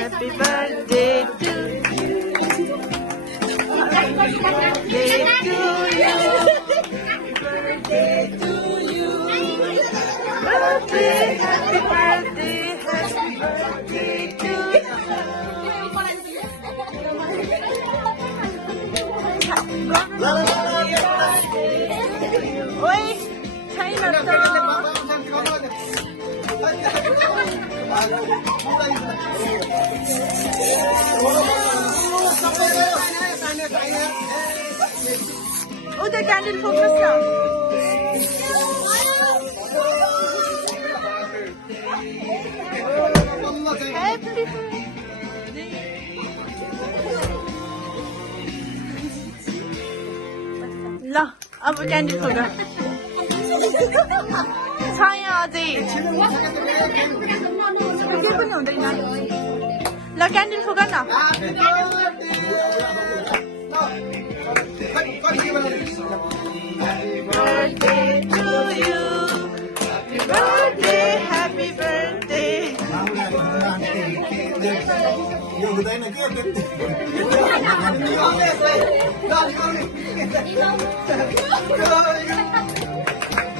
Happy birthday to you. Happy birthday to you. Happy birthday to you. Birthday, happy birthday, happy birthday to you. Oi, China to. Udah candle focus na. Happy birthday. ला अब candle फुका छ यहाँ अझै केही पनि हुँदैन ल candle फुका न birthday to you. Happy birthday, happy birthday.